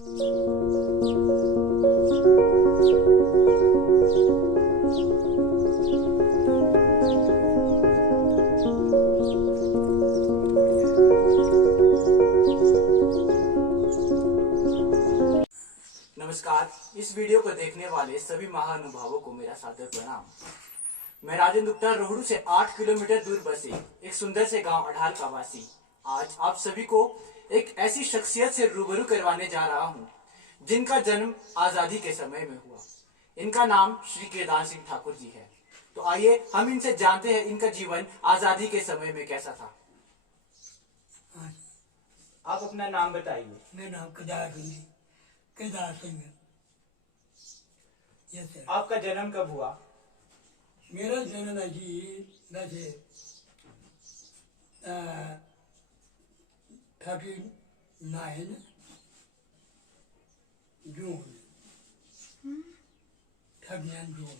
नमस्कार। इस वीडियो को देखने वाले सभी महानुभावों को मेरा सादर प्रणाम। मैं राजेंद्र गुप्ता रोहड़ू से 8 किलोमीटर दूर बसे एक सुंदर से गांव अढ़ाल का वासी आज आप सभी को एक ऐसी शख्सियत से रूबरू करवाने जा रहा हूं जिनका जन्म आजादी के समय में हुआ। इनका नाम श्री केदार सिंह ठाकुर जी है। तो आइए हम इनसे जानते हैं इनका जीवन आजादी के समय में कैसा था। आप अपना नाम बताइए। मेरा नाम केदार सिंह है। Yes sir. आपका जन्म कब हुआ? मेरा जन्म है जी वैसे 39 जून 39 जून।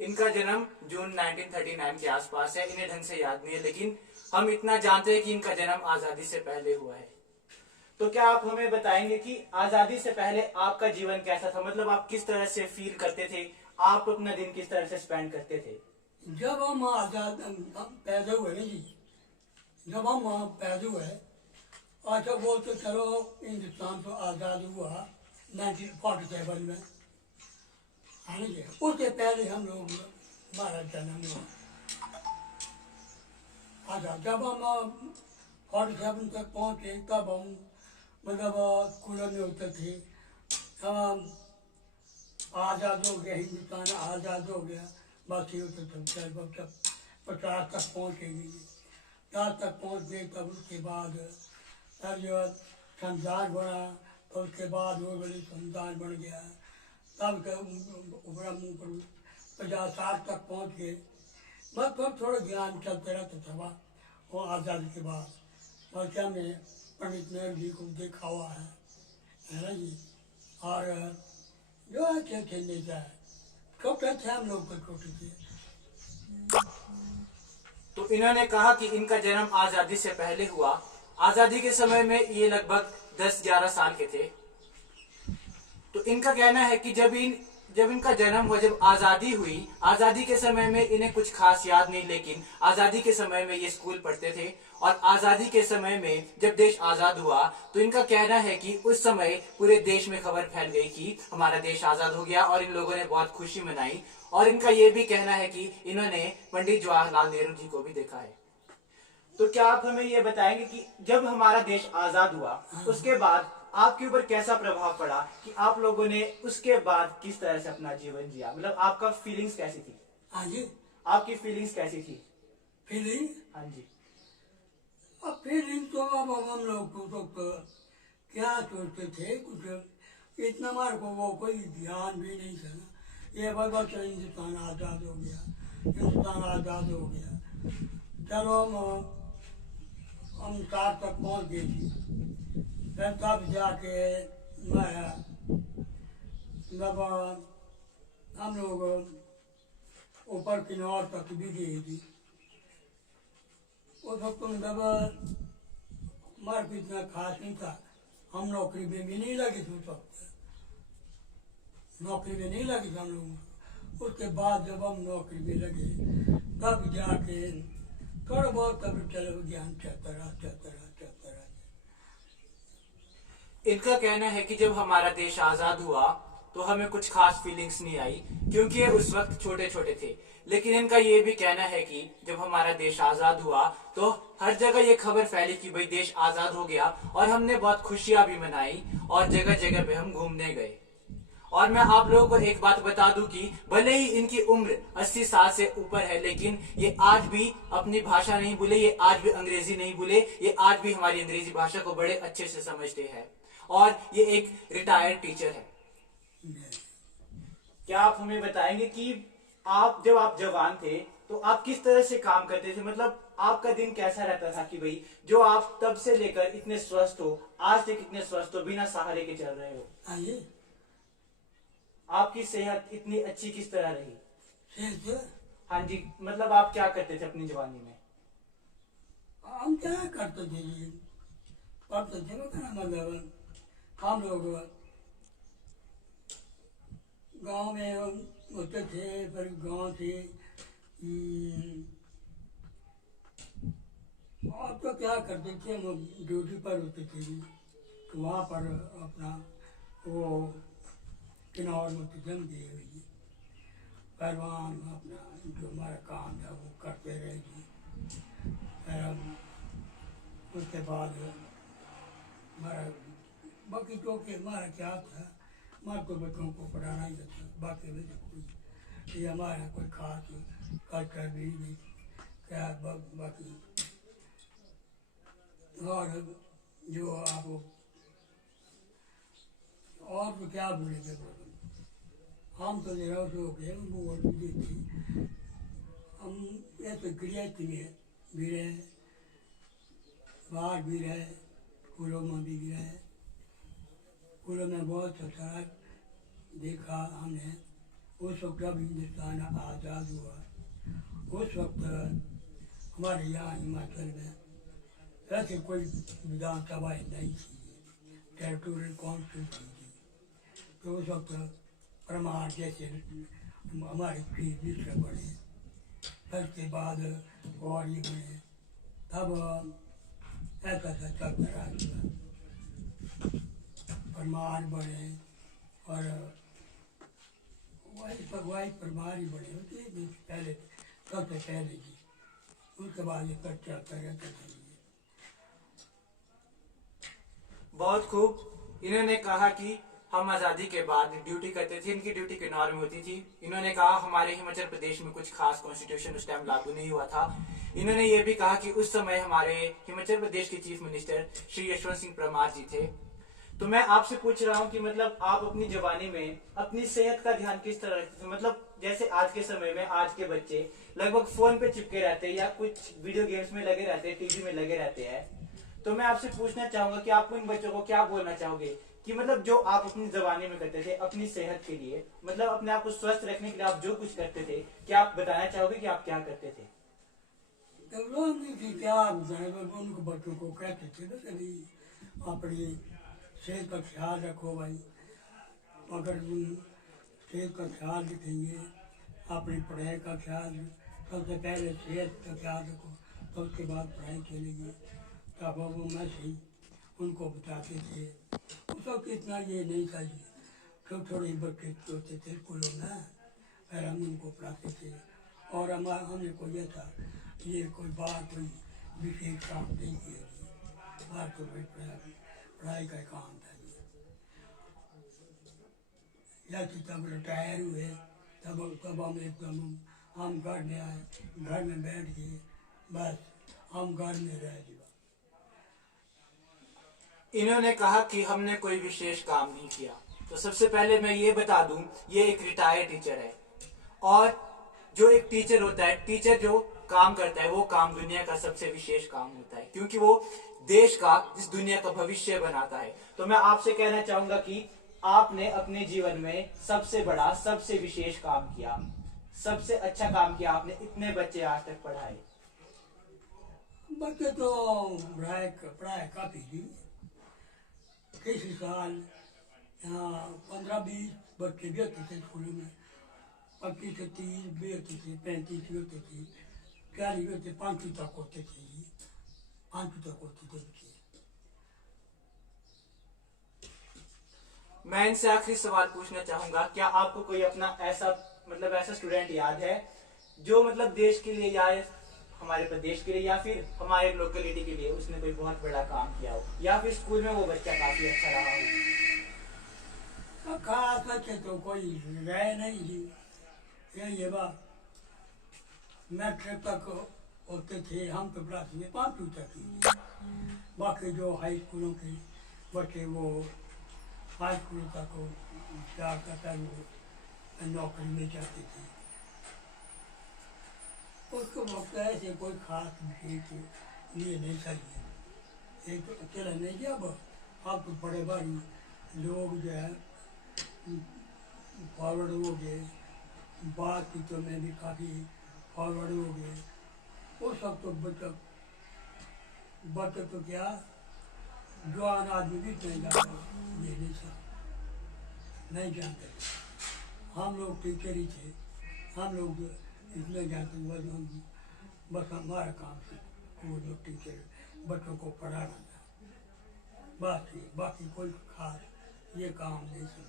इनका जन्म जून 1939 के आसपास है। इन्हें ढंग से याद नहीं है, लेकिन हम इतना जानते हैं कि इनका जन्म आजादी से पहले हुआ है। तो क्या आप हमें बताएंगे कि आजादी से पहले आपका जीवन कैसा था? मतलब आप किस तरह से फील करते थे, आप अपना दिन किस तरह से स्पेंड करते थे? जब हम आजाद पैदा हुए ना जी, जब हम पैदा हुए, अच्छा वो तो चलो हिंदुस्तान तो आज़ाद हुआ 1947 में, है ना जी। उससे पहले हम लोग हमारा जन्म हुआ। अच्छा जब हम 47 तक पहुँचे तब हम मतलब स्कूलों में होते थे। आज़ाद हो गया, हिंदुस्तान आज़ाद हो गया, बस ये होता था। 50 तक पहुँचेंगे, 50 तक पहुँच गए। तब उसके बाद फिर जो है संविधान बना, तो उसके बाद वो बड़ी संविधान बन गया। तब के ऊपर 50-60 तक पहुँच गए। बस थोड़ा ज्ञान चलते रहता था वो आज़ादी के बाद। और क्या मैं पंडित नेहरू जी को देखा हुआ है ना जी। और जो अच्छे अच्छे नेता है, छोटे थे हम लोग तो छोटे थे। तो इन्होंने कहा कि इनका जन्म आजादी से पहले हुआ। आजादी के समय में ये लगभग 10-11 साल के थे। तो इनका कहना है कि जब इनका जन्म हुआ, जब आजादी हुई, आजादी के समय में इन्हें कुछ खास याद नहीं, लेकिन आजादी के समय में ये स्कूल पढ़ते थे। और आजादी के समय में जब देश आजाद हुआ तो इनका कहना है कि उस समय पूरे देश में खबर फैल गई कि हमारा देश आजाद हो गया और इन लोगों ने बहुत खुशी मनाई। और इनका ये भी कहना है कि इन्होंने पंडित जवाहरलाल नेहरू जी को भी देखा है। तो क्या आप हमें ये बताएंगे कि जब हमारा देश आजाद हुआ उसके बाद आपके ऊपर कैसा प्रभाव पड़ा, कि आप लोगों ने उसके बाद किस तरह से अपना जीवन जिया? मतलब आपका फीलिंग्स कैसी थी? हाँ जी। आपकी फीलिंग्स कैसी थी? फीलिंग? हाँ जी। अब फीलिंग तो अब हम लोग तो क्या सोचते थे, कुछ इतना हमारे को वो कोई ध्यान भी नहीं था ना। ये बस हिंदुस्तान आज़ाद हो गया, हिंदुस्तान आज़ाद हो गया। चलो हम 60 तक पहुँच गए थी। फिर तब जाके मैं मतलब हम लोग ऊपर किन्नौर तक भी गए थी। उस वक्त मतलब हमारे को इतना खास नहीं था। हम नौकरी में भी नहीं लगे थे, उस वक्त नौकरी में नहीं लगे थे हम लोग। उसके बाद जब हम नौकरी में लगे तब जाके थोड़ा बहुत तब चलो ज्ञान चलता रहा। इनका कहना है कि जब हमारा देश आजाद हुआ तो हमें कुछ खास फीलिंग्स नहीं आई, क्योंकि ये उस वक्त छोटे छोटे थे। लेकिन इनका ये भी कहना है कि जब हमारा देश आजाद हुआ तो हर जगह ये खबर फैली कि भाई देश आजाद हो गया, और हमने बहुत खुशियां भी मनाई और जगह जगह पे हम घूमने गए। और मैं आप लोगों को एक बात बता दूं कि भले ही इनकी उम्र 80 साल से ऊपर है, लेकिन ये आज भी अपनी भाषा नहीं भूले, ये आज भी अंग्रेजी नहीं भूले, ये आज भी हमारी अंग्रेजी भाषा को बड़े अच्छे से समझते हैं। और ये एक रिटायर्ड टीचर है। क्या आप हमें बताएंगे कि जब आप जवान थे तो आप किस तरह से काम करते थे? मतलब आपका दिन कैसा रहता था कि भाई जो आप तब से लेकर इतने स्वस्थ हो, आज तक इतने स्वस्थ हो, बिना सहारे के चल रहे हो? हाँ जी। आपकी सेहत इतनी अच्छी किस तरह रही? सेहत? हाँ जी, मतलब आप क्या करते थे अपनी जवानी में? हम क्या करते थे जी, पढ़ते थे मतलब हम लोग गांव में होते थे, फिर गांव से अब तो क्या करते थे, हम ड्यूटी पर होते थे तो वहाँ पर अपना वो किन्नौर में जम दिए हुई पहलवान अपना जो हमारा काम था वो करते रहे जी। फिर हम उसके बाद हमारा बाकी तो कि हमारा क्या था, हमारे तो बच्चों को पढ़ाना ही था, बाकी में तो कोई ये हमारा कोई खास कल्चर भी नहीं क्या बाकी। और जो आप और तो क्या बोलेंगे, हम तो निराश हो गए, वो थी हम ऐसे गृहस्थ में भी रहे, बाहर भी रहे, स्कूलों में भी रहे। स्कूलों में बहुत अच्छा देखा हमने। उस वक्त जब हिंदुस्तान आज़ाद हुआ, उस वक्त हमारे यहाँ हिमाचल में ऐसे कोई विधानसभा नहीं थी, टेरिटोरियल कॉन्स्टिट्यूंसी थी। तो उस वक्त परमार जैसे हमारे चीफ मिनिस्टर बने, फिर के बाद और ये बने, तब ऐसा सा चलता रहा। परमार बने और वही परमार ही बने होते पहले, सबसे पहले जी। उसके बाद ये कर चलता रहता था। बहुत खूब। इन्होंने कहा कि हम आज़ादी के बाद ड्यूटी करते थे, इनकी ड्यूटी किन्नौर में होती थी। इन्होंने कहा हमारे हिमाचल प्रदेश में कुछ खास कॉन्स्टिट्यूशन उस टाइम लागू नहीं हुआ था। इन्होंने ये भी कहा कि उस समय हमारे हिमाचल प्रदेश के चीफ मिनिस्टर श्री यशवंत सिंह परमार जी थे। तो मैं आपसे पूछ रहा हूँ कि मतलब आप अपनी जवानी में अपनी सेहत का ध्यान किस तरह रखते थे? मतलब जैसे आज के समय में आज के बच्चे लगभग फोन पे चिपके रहते हैं या कुछ वीडियो गेम्स में लगे रहते हैं, टीवी में लगे रहते हैं। तो मैं आपसे पूछना चाहूंगा कि आप इन बच्चों को क्या बोलना चाहोगे कि मतलब जो आप अपनी जवानी में करते थे अपनी सेहत के लिए, मतलब अपने आप को स्वस्थ रखने के लिए आप जो कुछ करते थे, क्या आप बताना चाहोगे कि आप क्या करते थे? क्या उनको बच्चों को कहते थे ना, कभी अपनी सेहत का ख्याल रखो भाई। अगर सेहत का ख्याल रखेंगे, अपनी पढ़ाई का ख्याल, सबसे पहले सेहत का ख्याल रखो, तो उसके बाद पढ़ाई चलेगी। तब वो मैं सही उनको बताते थे। उस वक्त इतना ये नहीं था जी, छोटे छोटे बच्चे होते थे स्कूलों में, फिर हम उनको पढ़ाते थे। और हमने कोई ऐसा ये कोई बात कोई विशेष काम नहीं किया जी, बात तो भाई पढ़ाई का काम था जी। जैसे तब रिटायर हुए तब हम एकदम हम घर में आए, घर में बैठ गए, बस हम घर में रह गए। इन्होंने कहा कि हमने कोई विशेष काम नहीं किया। तो सबसे पहले मैं ये बता दूं, ये एक रिटायर्ड टीचर है। और जो एक टीचर होता है, टीचर जो काम करता है वो काम दुनिया का सबसे विशेष काम होता है, क्योंकि वो देश का, इस दुनिया का भविष्य बनाता है। तो मैं आपसे कहना चाहूंगा कि आपने अपने जीवन में सबसे बड़ा, सबसे विशेष काम किया, सबसे अच्छा काम किया आपने, इतने बच्चे आज तक पढ़ाए। बच्चे तो पढ़ाई काफी थी। किसी साल यहाँ 15-20 बच्चे भी होते थे स्कूलों में, 25 से 30 भी होते थे, 35 भी होते थे, 40 भी होते, 5 तक होते थे, 5 तक होते थे बच्चे। मैं इनसे आखिरी सवाल पूछना चाहूंगा, क्या आपको कोई अपना ऐसा मतलब ऐसा स्टूडेंट याद है जो मतलब देश के लिए या हमारे प्रदेश के लिए या फिर हमारे लोकेलिटी के लिए उसने कोई बहुत बड़ा काम किया हो, या फिर स्कूल में वो बच्चा काफी अच्छा रहा हो? खास बच्चे तो कोई रहे नहीं जी, ये बात मैट्रिक तक होते थे, हम तो पढ़ाते थे 5वीं तक ही। बाकी जो हाई स्कूलों के बच्चे वो हाई स्कूल तक जाकर वो नौकरी में जाते थे। उसको वक्त ऐसे कोई खास विशेष लिए नहीं चाहिए। एक तो अकेला नहीं गया, अब तो बड़े बड़े लोग जो है फॉरवर्ड हो गए, बातचीतों में भी काफ़ी फॉरवर्ड हो गए। वो सब तो बच्चे तो क्या जवान आदमी भी नहीं जानते, ये नहीं सब नहीं जानते। हम लोग टीचर ही थे, हम लोग इतने जानते बस हमारा काम से वो जो टीचर बच्चों को पढ़ाना था, बाकी कोई खास ये काम नहीं समझ।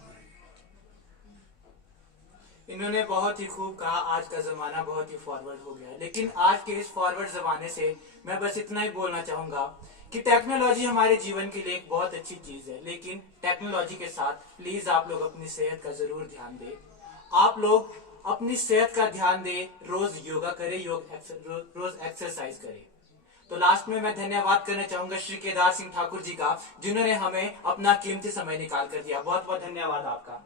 इन्होंने बहुत ही खूब कहा, आज का जमाना बहुत ही फॉरवर्ड हो गया है, लेकिन आज के इस फॉरवर्ड जमाने से मैं बस इतना ही बोलना चाहूंगा कि टेक्नोलॉजी हमारे जीवन के लिए एक बहुत अच्छी चीज है, लेकिन टेक्नोलॉजी के साथ प्लीज आप लोग अपनी सेहत का जरूर ध्यान दें। आप लोग अपनी सेहत का ध्यान दें, रोज योगा करें, रोज एक्सरसाइज करें। तो लास्ट में मैं धन्यवाद करना चाहूंगा श्री केदार सिंह ठाकुर जी का, जिन्होंने हमें अपना कीमती समय निकाल कर दिया। बहुत बहुत धन्यवाद आपका।